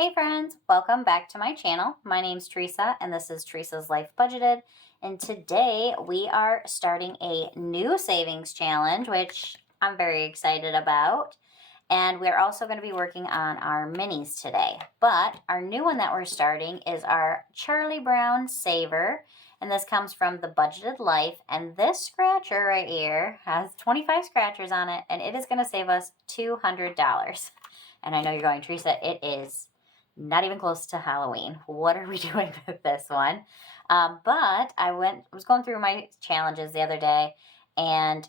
Hey friends, welcome back to my channel. My name's Teresa and this is Teresa's Life Budgeted. And today we are starting a new savings challenge, which I'm very excited about. And we're also going to be working on our minis today. But our new one that we're starting is our Charlie Brown Saver. And this comes from the Budgeted Life. And this scratcher right here has 25 scratchers on it. And it is going to save us $200. And I know you're going, Teresa, it is not even close to Halloween. What are we doing with this one? But I was going through my challenges the other day, and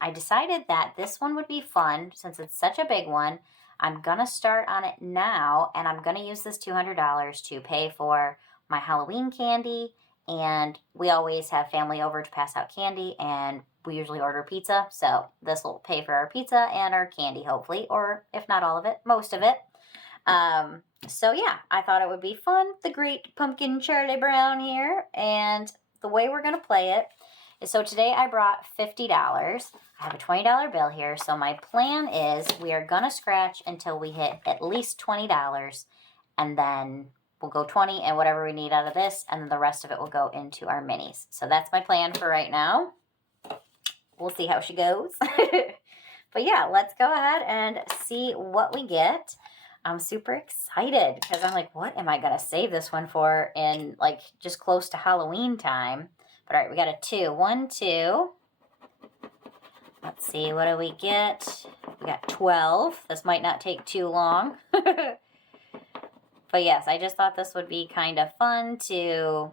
I decided that this one would be fun since it's such a big one. I'm going to start on it now, and I'm going to use this $200 to pay for my Halloween candy. And we always have family over to pass out candy, and we usually order pizza. So this will pay for our pizza and our candy, hopefully, or if not all of it, most of it. So yeah, I thought it would be fun. The Great Pumpkin Charlie Brown here. And the way we're going to play it is, so today I brought $50. I have a $20 bill here. So my plan is we are going to scratch until we hit at least $20. And then we'll go 20 and whatever we need out of this. And then the rest of it will go into our minis. So that's my plan for right now. We'll see how she goes. But yeah, let's go ahead and see what we get. I'm super excited because I'm like, what am I going to save this one for in like just close to Halloween time? But all right, we got a 2. 1, 2. Let's see, what do we get? We got 12. This might not take too long. But yes, I just thought this would be kind of fun to,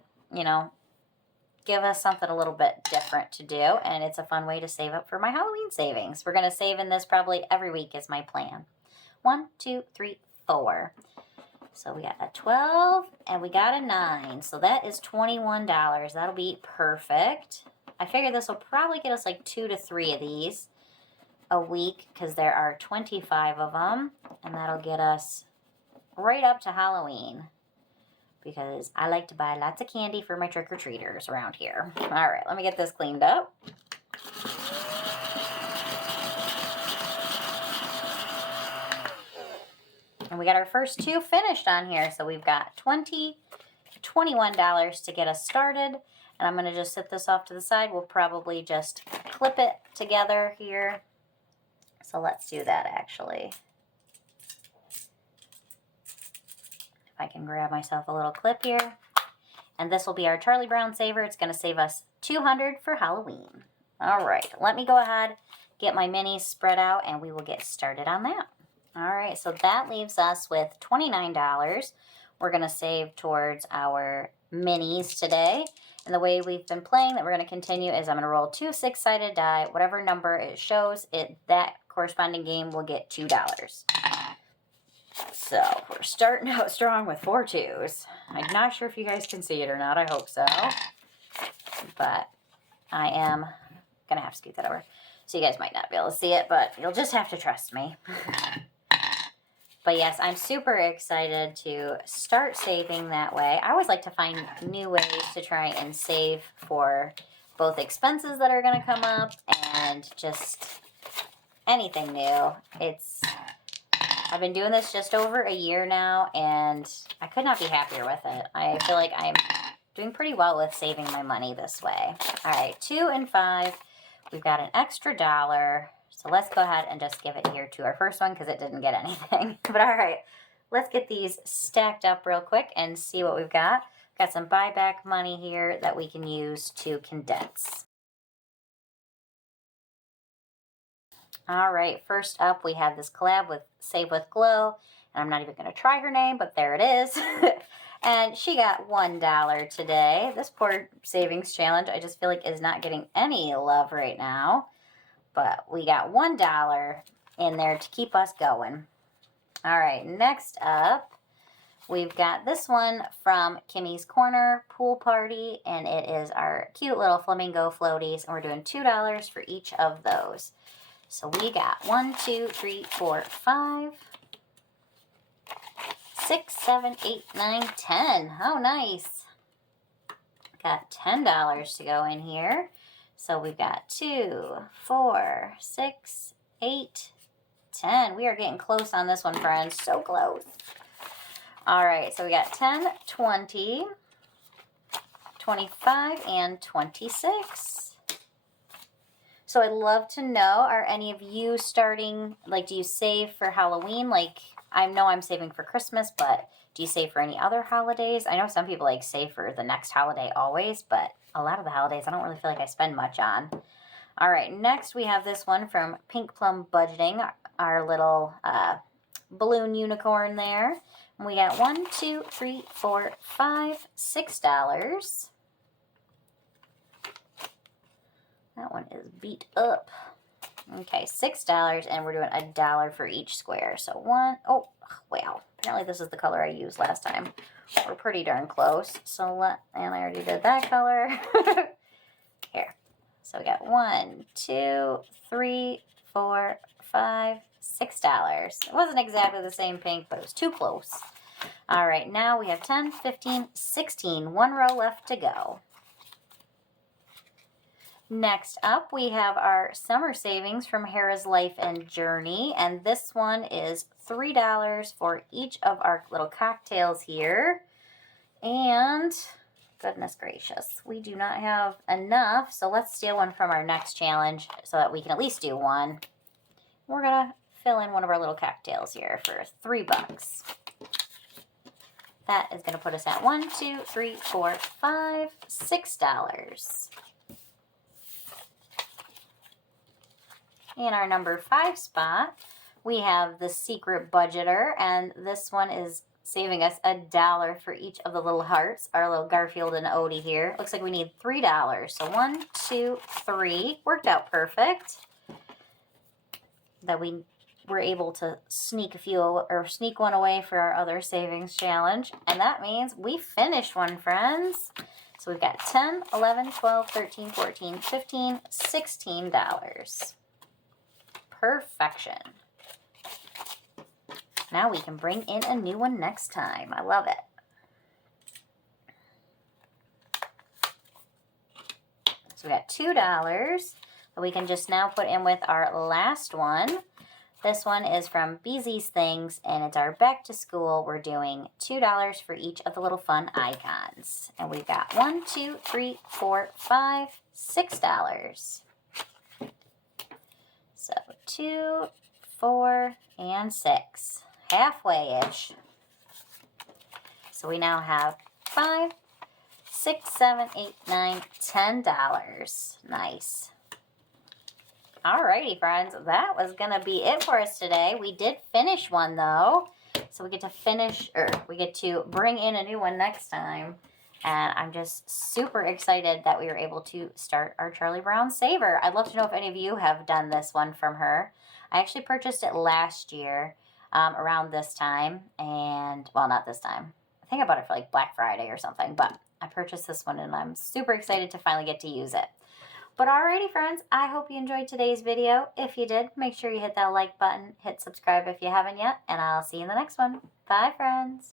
give us something a little bit different to do. And it's a fun way to save up for my Halloween savings. We're going to save in this probably every week is my plan. 1, 2, 3, 4. So we got a 12 and we got a 9. So that is $21. That'll be perfect. I figure this will probably get us like 2 to 3 of these a week because there are 25 of them. And that'll get us right up to Halloween because I like to buy lots of candy for my trick-or-treaters around here. All right, let me get this cleaned up. And we got our first 2 finished on here. So we've got $20, $21 to get us started. And I'm going to just set this off to the side. We'll probably just clip it together here. So let's do that actually. If I can grab myself a little clip here. And this will be our Charlie Brown Saver. It's going to save us $200 for Halloween. All right, let me go ahead, get my minis spread out, and we will get started on that. All right, so that leaves us with $29. We're going to save towards our minis today. And the way we've been playing that we're going to continue is I'm going to roll 2 6-sided die. Whatever number it shows, that corresponding game will get $2. So we're starting out strong with 4 2s. I'm not sure if you guys can see it or not. I hope so. But I am going to have to scoot that over. So you guys might not be able to see it, but you'll just have to trust me. But yes, I'm super excited to start saving that way. I always like to find new ways to try and save for both expenses that are going to come up and just anything new. I've been doing this just over a year now, and I could not be happier with it. I feel like I'm doing pretty well with saving my money this way. All right, 2 and 5. We've got an extra $1. So let's go ahead and just give it here to our first one because it didn't get anything. But all right, let's get these stacked up real quick and see what we've got. Got some buyback money here that we can use to condense. All right, first up we have this collab with Save with Glow. And I'm not even going to try her name, but there it is. And she got $1 today. This poor savings challenge I just feel like is not getting any love right now. But we got $1 in there to keep us going. All right, next up, we've got this one from Kimmy's Corner Pool Party, and it is our cute little flamingo floaties, and we're doing $2 for each of those. So we got 1, 2, 3, 4, 5, 6, 7, 8, 9, 10. Oh, nice. Got $10 to go in here. So we've got 2, 4, 6, 8, 10. We are getting close on this one, friends. So close. All right, so we got 10, 20, 25, and 26. So I'd love to know, are any of you starting, like, do you save for Halloween? Like, I know I'm saving for Christmas, but do you save for any other holidays? I know some people, like, save for the next holiday always, but a lot of the holidays I don't really feel like I spend much on. All right, next we have this one from Pink Plum Budgeting, our little balloon unicorn there. And we got $1, $2, $3, $4, $5, $6. That one is beat up. Okay, $6, and we're doing $1 for each square. So oh, wow. Apparently this is the color I used last time. We're pretty darn close. So and I already did that color. Here. So we got $1, 2, 3, 4, 5, $6. It wasn't exactly the same pink, but it was too close. All right, now we have 10, 15, 16. One row left to go. Next up, we have our summer savings from Harrah's Life and Journey, and this one is $3 for each of our little cocktails here. And goodness gracious, we do not have enough, so let's steal one from our next challenge so that we can at least do one. We're gonna fill in one of our little cocktails here for $3. That is gonna put us at $1, 2, 3, 4, 5, $6. In our number 5 spot, we have the Secret Budgeter, and this one is saving us $1 for each of the little hearts, our little Garfield and Odie here. Looks like we need $3. So 1, 2, 3. Worked out perfect. That we were able to sneak one away for our other savings challenge. And that means we finished one, friends. So we've got 10, 11, 12, 13, 14, 15, $16. Perfection. Now we can bring in a new one next time. I love it. So we got $2 that we can just now put in with our last one. This one is from Beezy's Things, and it's our back to school. We're doing $2 for each of the little fun icons. And we've got 1, 2, 3, 4, 5, $6. So 2, 4, and 6. Halfway-ish. So we now have $5, 6, 7, 8, 9, $10. Nice. Alrighty, friends. That was going to be it for us today. We did finish one, though. So we get to bring in a new one next time. And I'm just super excited that we were able to start our Charlie Brown Saver. I'd love to know if any of you have done this one from her. I actually purchased it last year around this time. And, well, not this time. I think I bought it for like Black Friday or something. But I purchased this one and I'm super excited to finally get to use it. But alrighty, friends, I hope you enjoyed today's video. If you did, make sure you hit that like button, hit subscribe if you haven't yet, and I'll see you in the next one. Bye, friends.